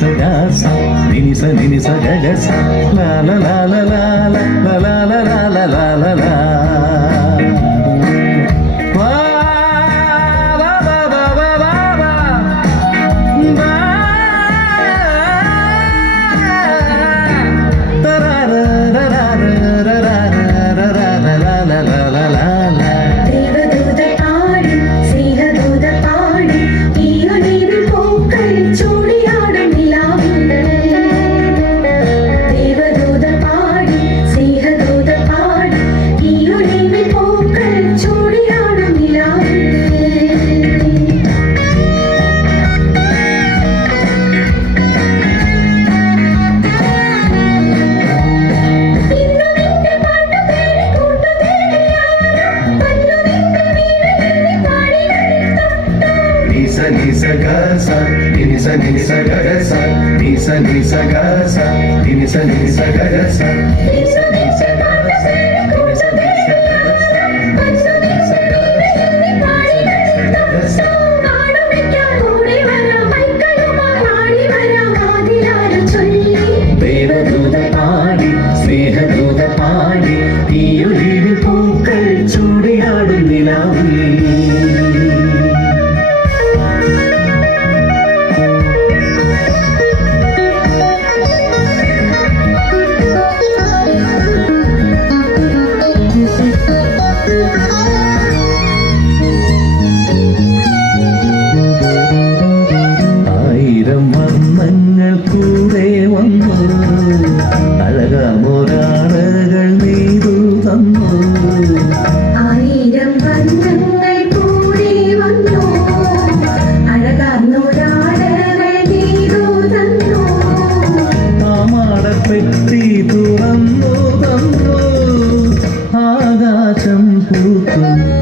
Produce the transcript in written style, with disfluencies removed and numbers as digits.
సగాస నినిస నినిస గగస లా లా లా లా లా లా లా లా లా లా లా లా లా Nisa gasa, nisa nisa gasa, nisa nisa gasa, nisa nisa gasa, nisa nisa gasa, nisa nisa gasa, nisa nisa gasa. ദേവദൂത പാടി സ്നേഹദൂത പാടി ഈയൊലിവിൽ പൂക്കൾ ചൂടിയാടും നിലാവിൽ വർണ്ണങ്ങൾ കൂടെ വന്നു അഴകാമൊരാളുകൾ നെയ്തു തന്നു ആയിരം വർണ്ണങ്ങൾ കൂടെ വന്നു അഴകാർന്നൊരാളുകൾ നെയ്തു തന്നു ആമാടപ്പെട്ടി തുറന്നു തന്നു ആകാശം പൂത്തു